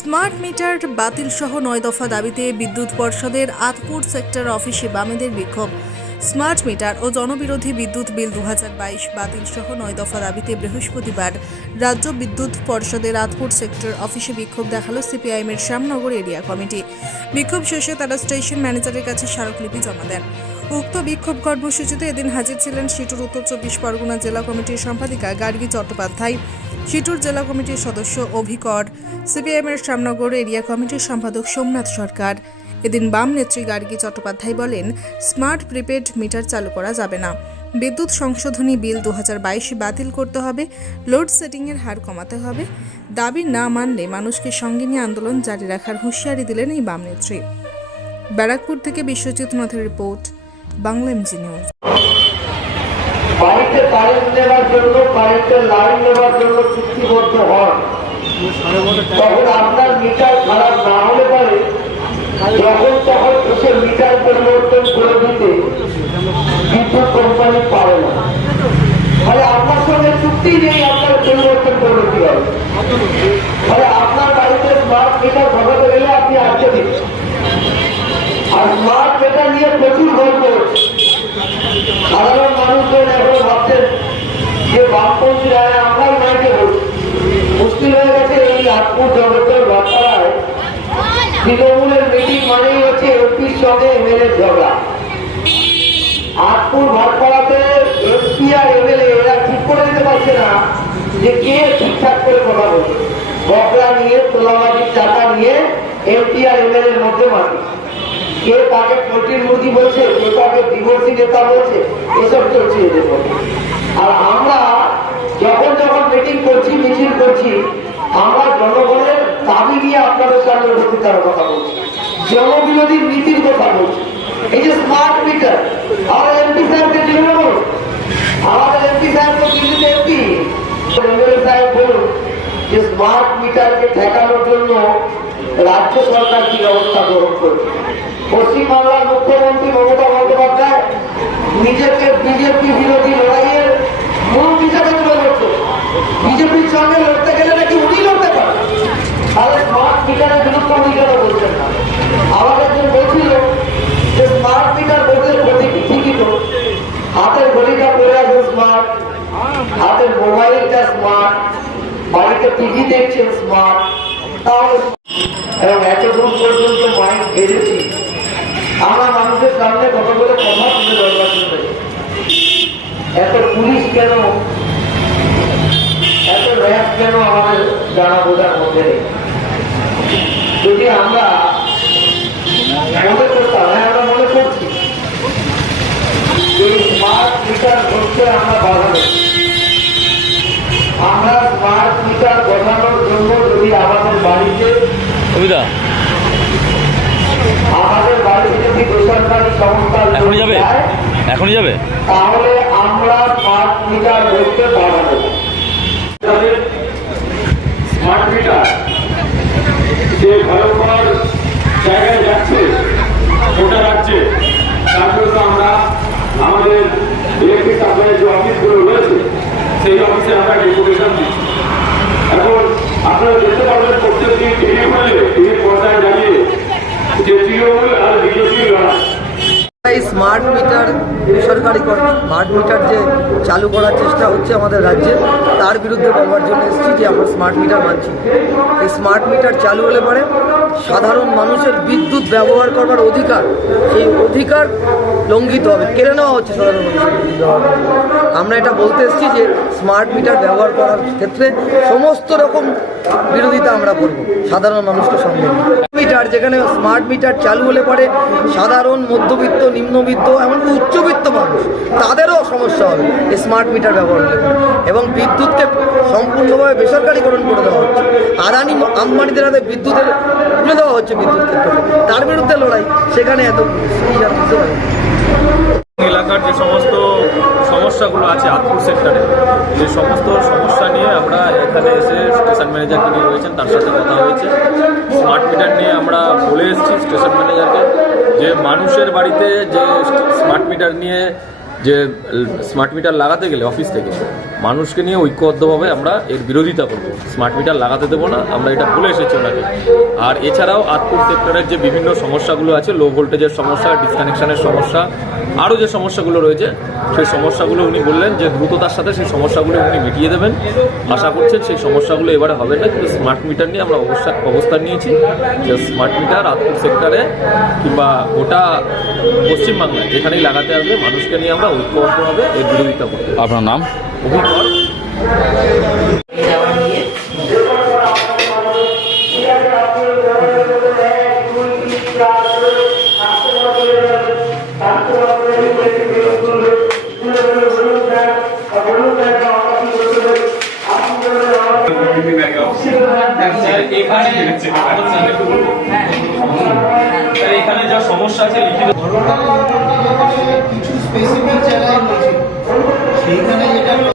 Smart meter বাতিল সহ নয় দফা দাবিতে বিদ্যুৎ পর্ষদের আতপুর সেক্টর অফিসে বামেদের বিক্ষোভ। স্মার্ট মিটার ও জনবিরোধী বিদ্যুৎ বিল দু হাজার বাইশ বাতিল সহ নয় দফা দাবিতে বৃহস্পতিবার রাজ্য বিদ্যুৎ পর্ষদের আতপুর সেক্টর অফিসে বিক্ষোভ দেখাল সিপিআইএমের শ্যামনগর এরিয়া কমিটি। বিক্ষোভ শেষে তারা স্টেশন ম্যানেজারের কাছে স্মারকলিপি জমা দেন। উক্ত বিক্ষোভ কর্মসূচিতে এদিন হাজির ছিলেন সিটুর উত্তর চব্বিশ পরগনা জেলা কমিটির সম্পাদিকা গার্গী চট্টোপাধ্যায়। সিটুর জেলা কমিটির সদস্য অভিকর। সিপিএমের শ্যামনগর এরিয়া কমিটির সম্পাদক সোমনাথ সরকার। এদিন বাম নেত্রী গার্গী চট্টোপাধ্যায় বলেন, স্মার্ট প্রিপেড মিটার চালু করা যাবে না। বিদ্যুৎ সংশোধনী বিল দু হাজার বাইশ বাতিল করতে হবে লোডশেডিংয়ের হার কমাতে হবে। দাবি না মানলে মানুষকে সঙ্গে নিয়ে আন্দোলন জারি রাখার হুঁশিয়ারি দিলেন এই বাম নেত্রী। ব্যারাকপুর থেকে বিশ্বজিৎ নাথের রিপোর্ট, বাংলা এমজি নিউজ। বাড়িতে কারেন্ট নেবার জন্য কারেন্টের লাইন নেবার জন্য চুক্তিবদ্ধ হন। তখন আপনার মিটার খারাপ না হলে পারে যখন তখন এসে মিটার পরিবর্তন করে দিতে বিদ্যুৎ কোম্পানি পারে না। ফলে আপনার সঙ্গে চুক্তি নেই, আপনার পরিবর্তন করে দিতে হবে। ফলে আপনার বাড়িতে স্মার্ট মিটার বসাতে গেলে আপনি আটকে দিচ্ছেন আর স্মার্ট মিটার নিয়ে প্রচুর গল্প হচ্ছে। সাধারণ মানুষজন এখন যে বামপন্থী আমরাই মাইকে বলছি মুশকিল হয়ে গেছে এই আটপুর জগতের বাচ্চারায় তৃণমূলের মিটিং মানেই হচ্ছে এমপির সঙ্গে এমএলএ ঝগড়া। আটপুর ভাটপাড়াতে এমপি আর এমএলএ এরা ঠিক করে দিতে পারছে না যে কে ঠিকঠাক করে কথা বলছে বকরা নিয়ে তোলাবাজির টাকা নিয়ে এমপি আর এমএলএ এর মধ্যে মাটি কে তাকে পোল্ট্রির মুরগি বলছে, কে তাকে ডিভোর্সি নেতা বলছে, এসব চলছে এদের মধ্যে। আর আমরা যখন যখন মিটিং করছি, মিছিল করছি, আমরা জনগণের দাবি নিয়ে আপনাদের সামনে উপস্থিত হওয়ার কথা বলছি, জনবিরোধী নীতির কথা বলছি। এই যে স্মার্ট মিটার আমাদের এমপি সাহেবকে জিজ্ঞাসা করুন আমাদের এমপি সাহেব তো দিল্লিতে এমপি এমএলএ সাহেব বলুন যে স্মার্ট মিটারকে ঠেকানোর জন্য রাজ্য সরকার কি ব্যবস্থা গ্রহণ করছে পশ্চিমবাংলার মুখ্যমন্ত্রী মমতা বন্দ্যোপাধ্যায় নিজেকে বিজেপি বিরোধী লড়াইয়ের মূল হিসাবে তুলে ধরছে বিজেপির সঙ্গে লড়তে গেলে নাকি উনি লড়তে পারেন তাহলে স্মার্ট মিটারের বিরুদ্ধে উনি কেন বলছেন না আমার একজন বলছিল যে স্মার্ট মিটার বলতে ক্ষতি কি ঠিকই তো হাতের ঘড়িটা পরে আছে স্মার্ট হাতের মোবাইলটা স্মার্ট বাড়িতে টিভি দেখছেন স্মার্ট তাহলে এবং পর্যন্ত মাইন্ড বেড়েছি। আমরা মানুষের সামনে করে কথা তুলে দরকার এত পুলিশ কেন? এত র্যাব কেন আমাদের জানা বোঝার মধ্যে যদি আমরা মনে করতাম হ্যাঁ আমরা মনে করছি। এই স্মার্ট মিটার হচ্ছে আমরা বাধা দেব আমরা স্মার্ট মিটার বসানোর জন্য যদি আমাদের বাড়িতে। সুবিধা? আমাদের বাড়িতে যদি বেসরকারি সংস্থা এখনই যাবে? এখনই যাবে? তাহলে আমরা স্মার্ট মিটার করতে পারব স্মার্ট মিটার যে ভয়ঙ্কর জায়গায় যাচ্ছে গোটা রাজ্যে তার জন্য আমরা আমাদের ইলেকট্রিক সাপ্লাইয়ের যে অফিসগুলো রয়েছে সেই অফিসে আমরা ডেপুটেশন দিচ্ছি এখন আপনারা দেখতে পাবেন প্রত্যেক দিন টিভি খুললে টিভির পর্দায় দাঁড়িয়ে যে তৃণমূল আর বিজেপির লড়াই এই স্মার্ট মিটার বেসরকারিকরণ স্মার্ট মিটার যে চালু করার চেষ্টা হচ্ছে আমাদের রাজ্যে, তার বিরুদ্ধে বলবার জন্য এসেছি যে আমরা স্মার্ট মিটার মানছি। এই স্মার্ট মিটার চালু হলে পরে সাধারণ মানুষের বিদ্যুৎ ব্যবহার করবার অধিকার, সেই অধিকার লঙ্ঘিত হবে, কেড়ে নেওয়া হচ্ছে সাধারণ মানুষের বিদ্যুৎ আমরা এটা বলতে এসেছি যে স্মার্ট মিটার ব্যবহার করার ক্ষেত্রে সমস্ত রকম বিরোধিতা আমরা করব, সাধারণ মানুষকে সঙ্গে মিটার যেখানে স্মার্ট মিটার চালু হলে পরে সাধারণ মধ্যবিত্ত, নিম্নবিত্ত, এমনকি উচ্চবিত্ত মানুষ তাদেরও সমস্যা হবে। স্মার্ট মিটার ব্যবহার হলে এবং বিদ্যুৎকে সম্পূর্ণভাবে বেসরকারিকরণ করে দেওয়া হচ্ছে। আদানি আম্বানিদের হাতে বিদ্যুতের তুলে দেওয়া হচ্ছে বিদ্যুৎ ক্ষেত্রে। তার বিরুদ্ধে লড়াই, সেখানে এত এলাকার যে সমস্ত সমস্যাগুলো আছে আতপুর সেক্টরে যে সমস্ত সমস্যা নিয়ে আমরা এখানে এসে স্টেশন ম্যানেজার যিনি রয়েছেন, তার সাথে কথা হয়েছে। স্মার্ট মিটার নিয়ে আমরা বলে এসেছি স্টেশন ম্যানেজারকে যে মানুষের বাড়িতে যে স্মার্ট মিটার নিয়ে যে স্মার্ট মিটার লাগাতে গেলে অফিস থেকে মানুষকে নিয়ে ঐক্যবদ্ধভাবে আমরা এর বিরোধিতা করব। স্মার্ট মিটার লাগাতে দেবো না, আমরা এটা বলে এসেছি ওনাকে। আর এছাড়াও আতপুর সেক্টরের যে বিভিন্ন সমস্যাগুলো আছে লো ভোল্টেজের সমস্যা ডিসকানেকশনের সমস্যা, আরও যে সমস্যাগুলো রয়েছে, সেই সমস্যাগুলো উনি বললেন যে দ্রুততার সাথে সেই সমস্যাগুলো উনি মিটিয়ে দেবেন। আশা করছেন সেই সমস্যাগুলো এবারে হবে না, কিন্তু স্মার্ট মিটার নিয়ে আমরা অবস্থা অবস্থান নিয়েছি যে স্মার্ট মিটার আতপুর সেক্টরে কিংবা গোটা পশ্চিমবাংলায় যেখানেই লাগাতে আসবে, মানুষকে নিয়ে আমরা ঐক্যবদ্ধভাবে এর বিরোধিতা করব আপনার নাম? অভিকর। এখানে যা সমস্যা আছে লিখিত কিছু স্পেসিফিক জায়গায় রয়েছে। সেইখানে যেটা